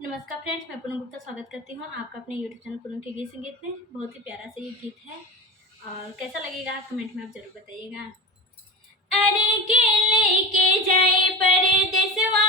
नमस्कार फ्रेंड्स, मैं पूनम गुप्ता स्वागत करती हूँ आपका अपने यूट्यूब चैनल पूनम के गीत संगीत में। बहुत ही प्यारा सा ये गीत है और कैसा लगेगा कमेंट में आप जरूर बताइएगा। अरे के लेके जाए परदेसवा